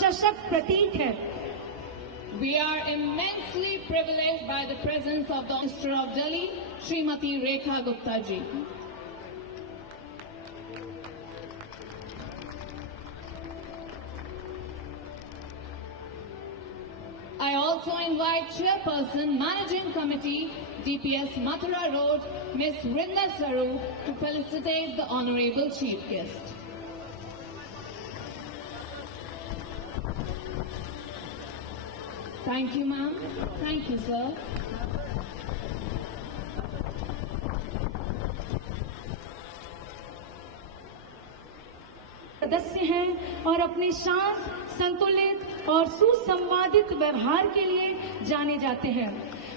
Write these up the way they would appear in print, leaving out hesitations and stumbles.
सशक्त प्रतीक है। We are immensely privileged by the presence of the Minister of Delhi, Srimati Rekha Gupta ji. I also invite Chairperson, Managing Committee, DPS Mathura Road, Ms. Vrinda Saru, to felicitate the Honorable Chief Guest. Thank you, ma'am. Thank you, sir. सदस्य हैं और अपने शांत, संतुलित और सुसंवादित व्यवहार के लिए जाने जाते हैं।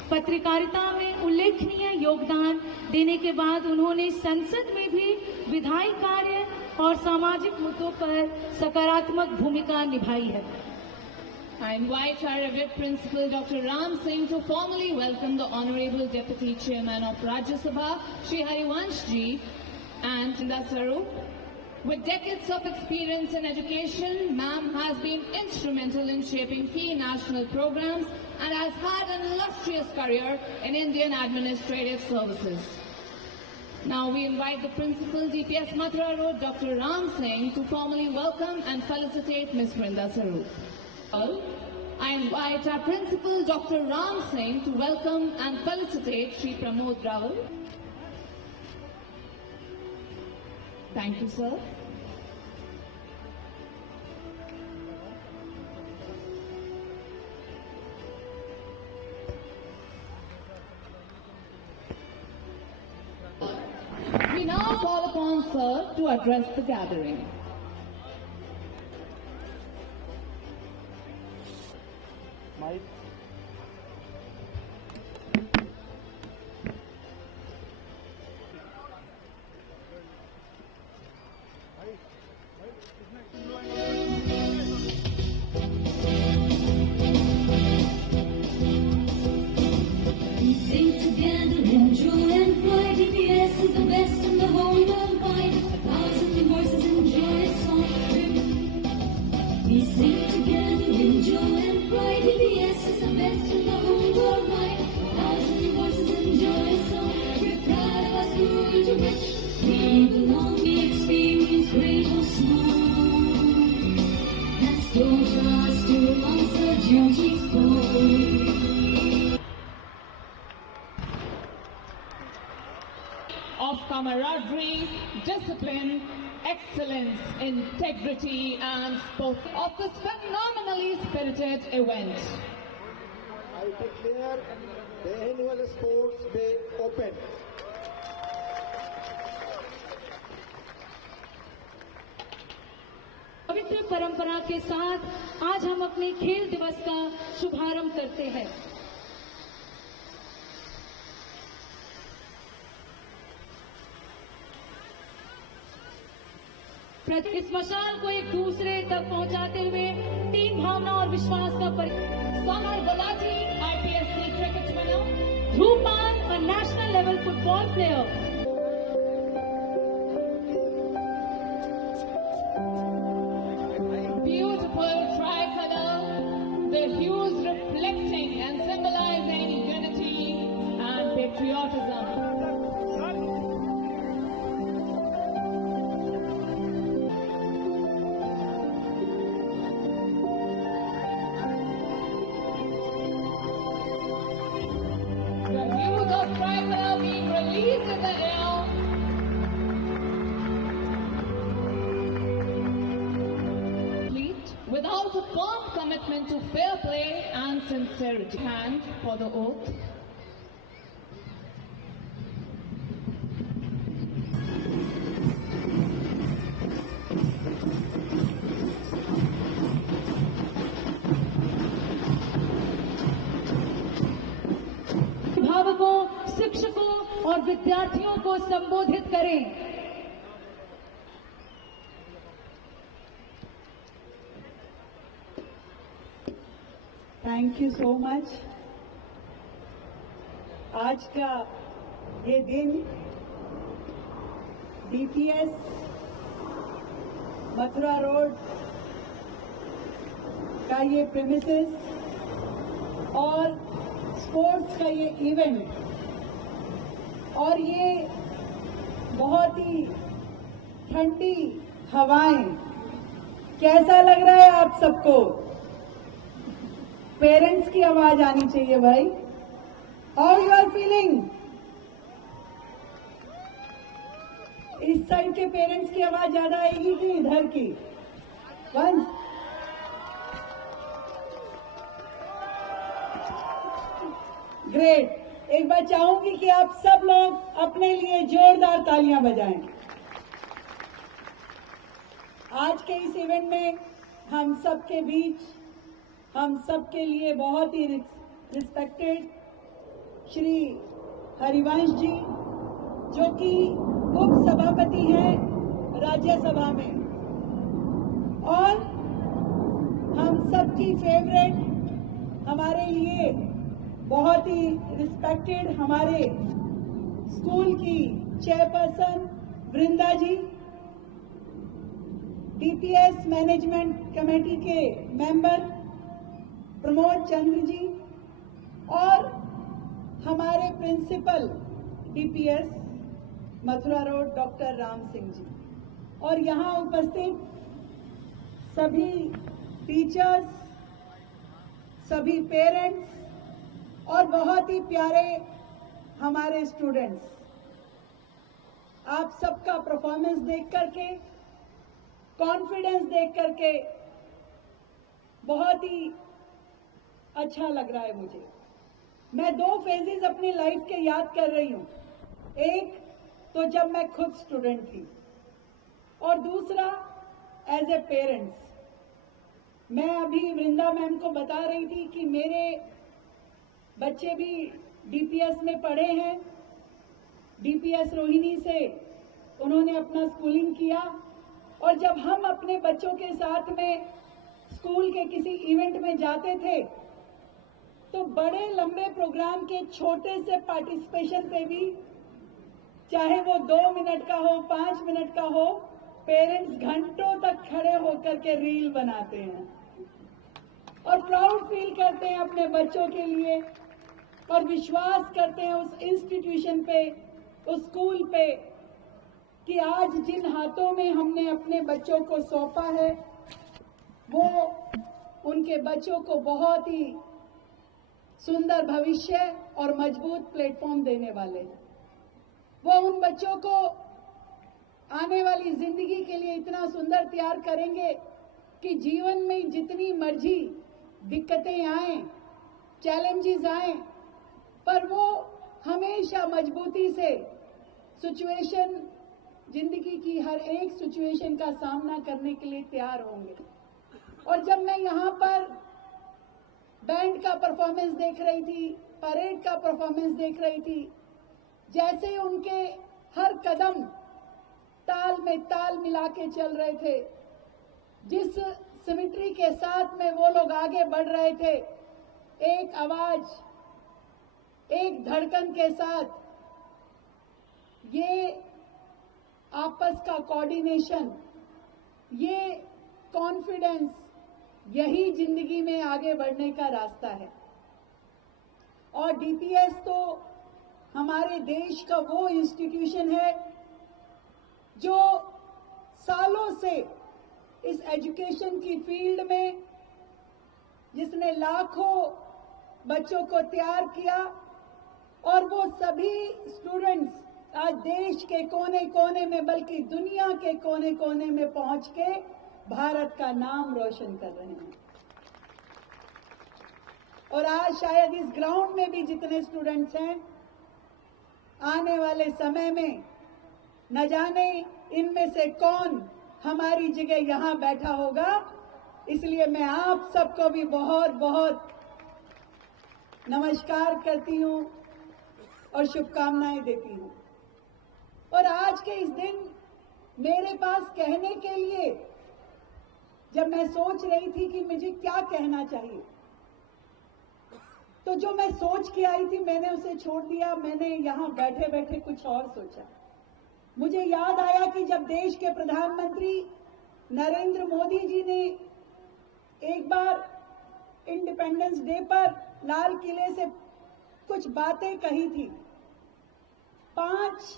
पत्रकारिता में उल्लेखनीय योगदान देने के बाद उन्होंने संसद में भी विधायी कार्य और सामाजिक मुद्दों पर सकारात्मक भूमिका निभाई है। I invite our revered Principal Dr. Ram Singh to formally welcome the Honorable Deputy Chairman of Rajya Sabha, Shri Harivansh Ji, and Vrinda Saru. With decades of experience in education, ma'am has been instrumental in shaping key national programs and has had an illustrious career in Indian administrative services. Now we invite the Principal, DPS Mathura Road, Dr. Ram Singh, to formally welcome and felicitate Ms. Vrinda Saru. I invite our Principal, Dr. Ram Singh, to welcome and felicitate Shri Pramod Rawal. Thank you, sir. We now call upon sir to address the gathering. Mike. We sing together in joy and pride. DPS is the best in the whole world wide. 1,000 voices in joyous song. We sing together in joy and pride. DPS is the best in the whole world wide. 1,000 voices in joyous song. We're proud of our school to which we belong. We experience great or small. That's taught us to answer duty's call. Of camaraderie, discipline, excellence, integrity, and sport of this phenomenally spirited event. I declare the annual Sports Day open. पवित्र परंपरा के साथ आज हम अपने खेल दिवस का शुभारंभ करते हैं। इस मशाल को एक दूसरे तक पहुंचाते हुए टीम भावना और विश्वास का Samar Gulati, IPSC cricket winner. ध्रुपान, a national level football player. Beautiful tricolor, the hues reflecting and symbolizing unity and patriotism. The hues of tricolor being released in the air. Without a firm commitment to fair play and sincerity. Hand for the oath. अभिभावकों, शिक्षकों और विद्यार्थियों को संबोधित करें। Thank you so much. आज का ये दिन डीपीएस मथुरा रोड का ये प्रेमिसेस और स्पोर्ट्स का ये इवेंट और ये बहुत ही ठंडी हवाएं, कैसा लग रहा है आप सबको? पेरेंट्स की आवाज आनी चाहिए भाई। How you are feeling? इस साइड के पेरेंट्स की आवाज ज्यादा आएगी कि इधर की? Once great. एक बार चाहूंगी कि आप सब लोग अपने लिए जोरदार तालियां बजाएं। आज के इस इवेंट में हम सबके बीच, हम सबके लिए बहुत ही रिस्पेक्टेड श्री हरिवंश जी, जो कि उप सभापति हैं राज्यसभा में, और हम सबकी फेवरेट, हमारे लिए बहुत ही रिस्पेक्टेड हमारे स्कूल की chairperson Vrinda ji, DPS management committee के मेंबर प्रमोद चंद्र जी, और हमारे principal DPS Mathura road doctor Ram Singh ji, और यहाँ उपस्थित सभी टीचर्स, सभी पेरेंट्स और बहुत ही प्यारे हमारे स्टूडेंट्स। आप सबका परफॉर्मेंस देख करके, कॉन्फिडेंस देख करके बहुत ही अच्छा लग रहा है मुझे। मैं दो फेजेस अपनी लाइफ के याद कर रही हूँ। एक तो जब मैं खुद स्टूडेंट थी, और दूसरा एज ए पेरेंट्स। मैं अभी वृंदा मैम को बता रही थी कि मेरे बच्चे भी डीपीएस में पढ़े हैं। डीपीएस रोहिणी से उन्होंने अपना स्कूलिंग किया, और जब हम अपने बच्चों के साथ में स्कूल के किसी इवेंट में जाते थे, तो बड़े लंबे प्रोग्राम के छोटे से पार्टिसिपेशन पे भी, चाहे वो 2 मिनट का हो, 5 मिनट का हो, पेरेंट्स घंटों तक खड़े होकर के रील बनाते हैं और प्राउड फील करते हैं अपने बच्चों के लिए, और विश्वास करते हैं उस इंस्टीट्यूशन पे, उस स्कूल पे, कि आज जिन हाथों में हमने अपने बच्चों को सौंपा है, वो उनके बच्चों को बहुत ही सुंदर भविष्य और मजबूत प्लेटफॉर्म देने वाले हैं। वो उन बच्चों को आने वाली जिंदगी के लिए इतना सुंदर तैयार करेंगे कि जीवन में जितनी मर्जी दिक्कतें आए, चैलेंजेस आए, पर वो हमेशा मजबूती से सिचुएशन, जिंदगी की हर एक सिचुएशन का सामना करने के लिए तैयार होंगे। और जब मैं यहाँ पर बैंड का परफॉर्मेंस देख रही थी, परेड का परफॉर्मेंस देख रही थी, जैसे उनके हर कदम ताल में ताल मिला के चल रहे थे, जिस सिमेट्री के साथ में वो लोग आगे बढ़ रहे थे, एक आवाज, एक धड़कन के साथ, ये आपस का कोऑर्डिनेशन, ये कॉन्फिडेंस, यही जिंदगी में आगे बढ़ने का रास्ता है। और डीपीएस तो हमारे देश का वो इंस्टीट्यूशन है जो सालों से इस एजुकेशन की फील्ड में, जिसने लाखों बच्चों को तैयार किया, और वो सभी स्टूडेंट्स आज देश के कोने कोने में, बल्कि दुनिया के कोने कोने में पहुंच के भारत का नाम रोशन कर रहे हैं। और आज शायद इस ग्राउंड में भी जितने स्टूडेंट्स हैं, आने वाले समय में न जाने इनमें से कौन हमारी जगह यहां बैठा होगा। इसलिए मैं आप सबको भी बहुत बहुत नमस्कार करती हूं और शुभकामनाएं देती हूं। और आज के इस दिन मेरे पास कहने के लिए, जब मैं सोच रही थी कि मुझे क्या कहना चाहिए, तो जो मैं सोच के आई थी मैंने उसे छोड़ दिया। मैंने यहां बैठे बैठे कुछ और सोचा। मुझे याद आया कि जब देश के प्रधानमंत्री नरेंद्र मोदी जी ने एक बार इंडिपेंडेंस डे पर लाल किले से कुछ बातें कही थी। 5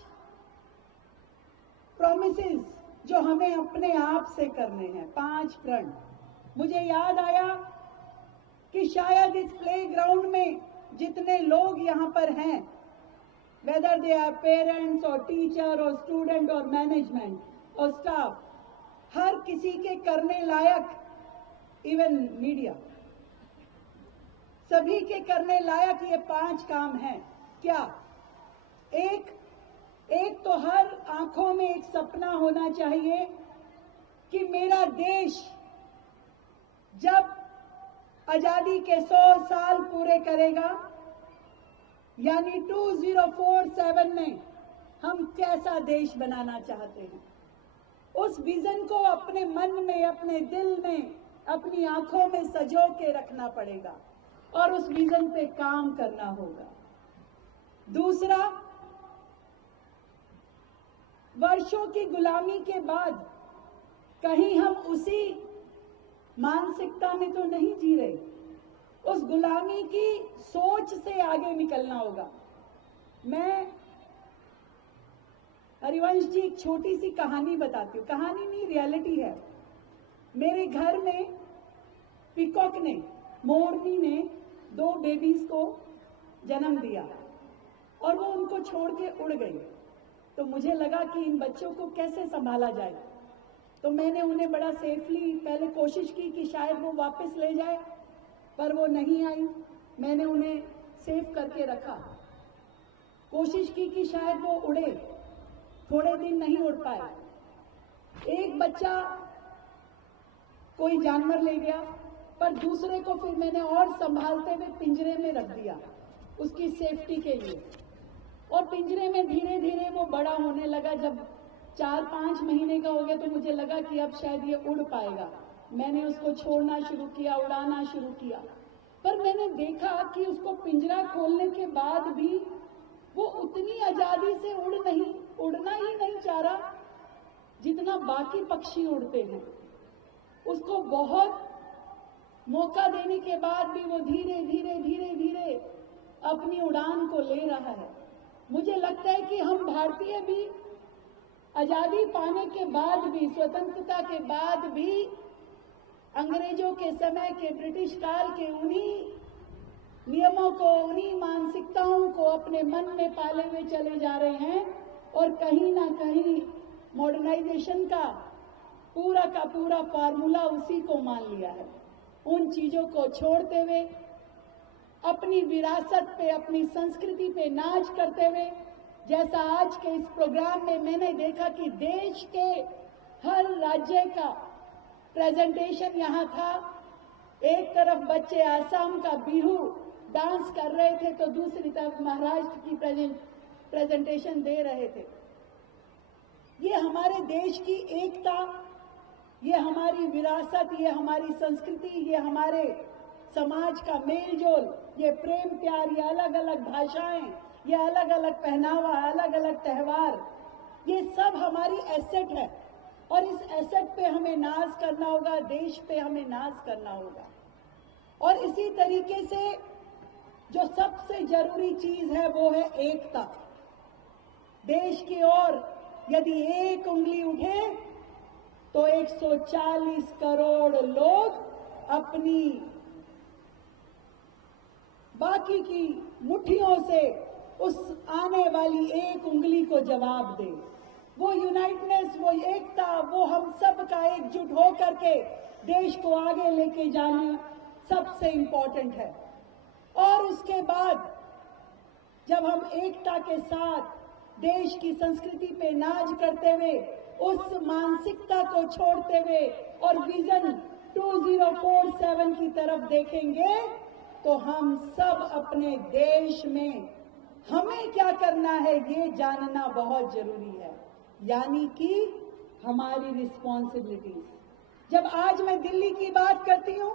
प्रॉमिसेस जो हमें अपने आप से करने हैं, 5 प्रण। मुझे याद आया कि शायद इस प्लेग्राउंड में जितने लोग यहाँ पर हैं, वेदर दे आर पेरेंट्स और टीचर और स्टूडेंट और मैनेजमेंट और स्टाफ, हर किसी के करने लायक, इवन मीडिया, सभी के करने लायक ये 5 काम हैं। क्या? एक तो हर आंखों में एक सपना होना चाहिए कि मेरा देश जब आजादी के 100 साल पूरे करेगा, यानी 2047 में हम कैसा देश बनाना चाहते हैं, उस विजन को अपने मन में, अपने दिल में, अपनी आंखों में सजो के रखना पड़ेगा और उस विजन पे काम करना होगा। दूसरा, वर्षों की गुलामी के बाद कहीं हम उसी मानसिकता में तो नहीं जी रहे, उस गुलामी की सोच से आगे निकलना होगा। मैं हरिवंश जी एक छोटी सी कहानी बताती हूँ, कहानी नहीं रियलिटी है। मेरे घर में पीकॉक ने, मोरनी ने 2 बेबीज को जन्म दिया और वो उनको छोड़ के उड़ गई। तो मुझे लगा कि इन बच्चों को कैसे संभाला जाए, तो मैंने उन्हें बड़ा सेफली पहले कोशिश की कि शायद वो वापस ले जाए, पर वो नहीं आई। मैंने उन्हें सेफ करके रखा, कोशिश की कि शायद वो उड़े, थोड़े दिन नहीं उड़ पाए। एक बच्चा कोई जानवर ले गया, पर दूसरे को फिर मैंने और संभालते हुए पिंजरे में रख दिया उसकी सेफ्टी के लिए। और पिंजरे में धीरे धीरे वो बड़ा होने लगा। जब 4-5 महीने का हो गया तो मुझे लगा कि अब शायद ये उड़ पाएगा। मैंने उसको छोड़ना शुरू किया, उड़ाना शुरू किया, पर मैंने देखा कि उसको पिंजरा खोलने के बाद भी वो उतनी आजादी से उड़ना ही नहीं चाह रहा जितना बाकी पक्षी उड़ते हैं। उसको बहुत मौका देने के बाद भी वो धीरे धीरे अपनी उड़ान को ले रहा है। मुझे लगता है कि हम भारतीय भी आजादी पाने के बाद भी, स्वतंत्रता के बाद भी, अंग्रेजों के समय के, ब्रिटिश काल के उन्हीं नियमों को, उन्हीं मानसिकताओं को अपने मन में पाले हुए चले जा रहे हैं और कहीं ना कहीं मॉडर्नाइजेशन का पूरा फार्मूला उसी को मान लिया है। उन चीजों को छोड़ते हुए, अपनी विरासत पे, अपनी संस्कृति पे नाज करते हुए, जैसा आज के इस प्रोग्राम में मैंने देखा कि देश के हर राज्य का प्रेजेंटेशन यहाँ था। एक तरफ बच्चे आसाम का बिहू डांस कर रहे थे तो दूसरी तरफ महाराष्ट्र की प्रेजेंटेशन दे रहे थे। ये हमारे देश की एकता, ये हमारी विरासत, ये हमारी संस्कृति, ये हमारे समाज का मेल जोल, ये प्रेम प्यार, ये अलग अलग भाषाएं, ये अलग अलग पहनावा, अलग अलग त्योहार, ये सब हमारी एसेट है और इस एसेट पे हमें नाज करना होगा, देश पे हमें नाज करना होगा। और इसी तरीके से जो सबसे जरूरी चीज है वो है एकता। देश की ओर यदि एक उंगली उठे तो 140 करोड़ लोग अपनी बाकी की मुट्ठियों से उस आने वाली एक उंगली को जवाब दे। वो यूनाइटनेस, वो एकता, वो हम सब का एकजुट हो करके देश को आगे लेके जाना सबसे इम्पोर्टेंट है। और उसके बाद जब हम एकता के साथ देश की संस्कृति पे नाज करते हुए, उस मानसिकता को छोड़ते हुए और विजन 2047 की तरफ देखेंगे तो हम सब अपने देश में हमें क्या करना है ये जानना बहुत जरूरी है, यानी कि हमारी रिस्पॉन्सिबिलिटीज। जब आज मैं दिल्ली की बात करती हूं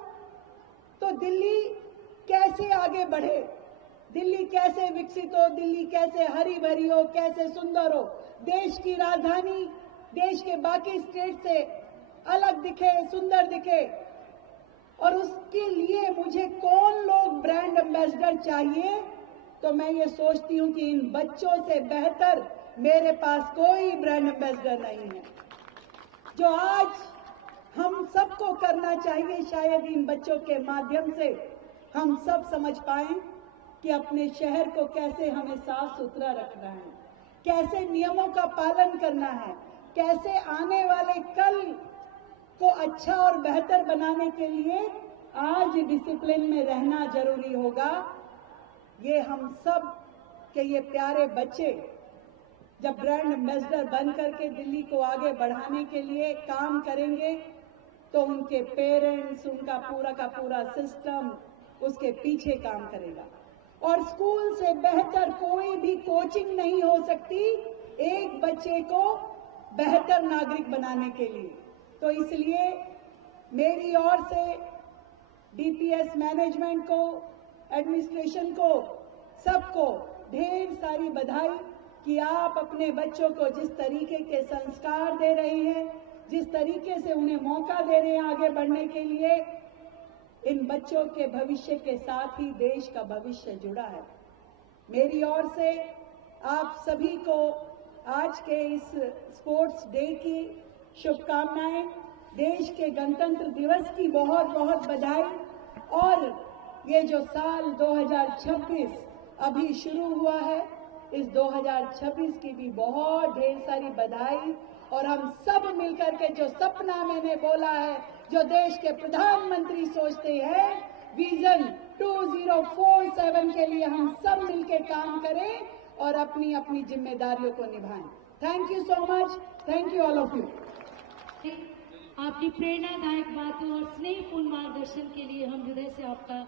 तो दिल्ली कैसे आगे बढ़े, दिल्ली कैसे विकसित हो, दिल्ली कैसे हरी भरी हो, कैसे सुंदर हो, देश की राजधानी देश के बाकी स्टेट से अलग दिखे, सुंदर दिखे और उसके लिए मुझे कौन लोग ब्रांड एम्बेसडर चाहिए, तो मैं ये सोचती हूँ कि इन बच्चों से बेहतर मेरे पास कोई ब्रांड एम्बेसडर नहीं है। जो आज हम सबको करना चाहिए, शायद इन बच्चों के माध्यम से हम सब समझ पाएं कि अपने शहर को कैसे हमें साफ सुथरा रखना है, कैसे नियमों का पालन करना है, कैसे आने वाले कल को अच्छा और बेहतर बनाने के लिए आज डिसिप्लिन में रहना जरूरी होगा। ये हम सब के ये प्यारे बच्चे जब ब्रांड एम्बेसडर बन करके दिल्ली को आगे बढ़ाने के लिए काम करेंगे, तो उनके पेरेंट्स, उनका पूरा का पूरा सिस्टम उसके पीछे काम करेगा। और स्कूल से बेहतर कोई भी कोचिंग नहीं हो सकती एक बच्चे को बेहतर नागरिक बनाने के लिए। तो इसलिए मेरी ओर से डीपीएस मैनेजमेंट को, एडमिनिस्ट्रेशन को, सबको ढेर सारी बधाई कि आप अपने बच्चों को जिस तरीके के संस्कार दे रहे हैं, जिस तरीके से उन्हें मौका दे रहे हैं आगे बढ़ने के लिए, इन बच्चों के भविष्य के साथ ही देश का भविष्य जुड़ा है। मेरी ओर से आप सभी को आज के इस स्पोर्ट्स डे की शुभकामनाएं, देश के गणतंत्र दिवस की बहुत बहुत बधाई, और ये जो साल 2026 अभी शुरू हुआ है, इस 2026 की भी बहुत ढेर सारी बधाई। और हम सब मिलकर के जो सपना मैंने बोला है, जो देश के प्रधानमंत्री सोचते हैं, विजन 2047 के लिए हम सब मिलकर काम करें और अपनी अपनी जिम्मेदारियों को निभाएं। Thank you so much, thank you all of you. आपकी प्रेरणादायक बातों और स्नेहपूर्ण मार्गदर्शन के लिए हम हृदय से आपका